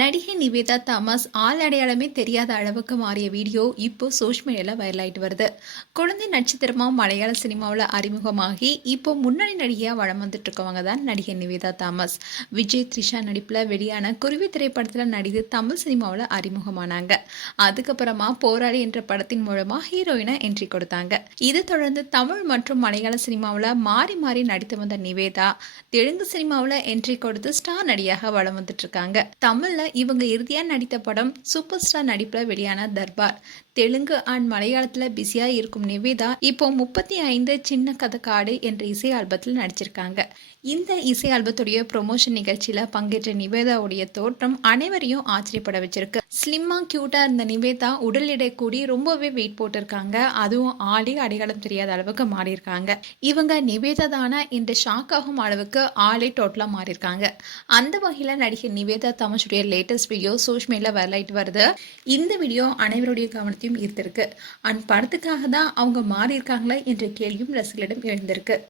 நடிகை நிவேதா தாமஸ் ஆள் அடையாளமே தெரியாத அளவுக்கு மாறிய வீடியோ இப்போ சோஷியல் மீடியாவில் வைரல் ஆயிட்டு வருது. குழந்தை நட்சத்திரமா மலையாள சினிமாவில் அறிமுகமாகி இப்போ முன்னணி நடிகையாக வளம் வந்துட்டு இருக்கவங்க தான் நடிகை நிவேதா தாமஸ். விஜய் த்ரிஷா நடிப்பில் வெளியான குருவி திரைப்படத்தில் நடித்து தமிழ் சினிமாவில் அறிமுகமானாங்க. அதுக்கப்புறமா போராளி என்ற படத்தின் மூலமா ஹீரோயினை என்ட்ரி கொடுத்தாங்க. இதை தொடர்ந்து தமிழ் மற்றும் மலையாள சினிமாவில் மாறி மாறி நடித்து வந்த நிவேதா தெலுங்கு சினிமாவில் என்ட்ரி கொடுத்து ஸ்டார் நடிகையாக வளம் வந்துட்டு இருக்காங்க தமிழில் இவங்க இறுதியாக நடித்த படம் சூப்பர் ஸ்டார் நடிப்பில் வெளியான தர்பார். தெலுங்கு அண்ட் மலையாளத்துல பிஸியா இருக்கும் நிவேதா இப்போ முப்பத்தி ஐந்து சின்ன கதை காடு என்ற இசை ஆல்பத்தில் நடிச்சிருக்காங்க. இந்த இசை ஆல்பத்துடைய ப்ரொமோஷன் நிகழ்ச்சியில பங்கேற்ற நிவேதாவுடைய தோற்றம் அனைவரையும் ஆச்சரியப்பட வச்சிருக்கு. ஸ்லிம்மா கியூட்டா இருந்த நிவேதா உடல் எடை கூடி ரொம்பவே வெயிட் போட்டிருக்காங்க. அதுவும் ஆளே அடையாளம் தெரியாத அளவுக்கு மாறியிருக்காங்க. இவங்க நிவேதா தானா என்று ஷாக் ஆகும் அளவுக்கு ஆளே டோட்டலா மாறியிருக்காங்க. அந்த வகையில நடிகை நிவேதா தமசுடைய லேட்டஸ்ட் வீடியோ சோஷியல் மீடியாவில் வரலாயிட்டு வருது. இந்த வீடியோ அனைவருடைய நம்பிக்கையும் ஈர்த்திருக்கு. அண்ட் படத்துக்காக தான் அவங்க மாறி இருக்காங்களா என்ற கேள்வியும் ரசிகர்களிடம் எழுந்திருக்கு.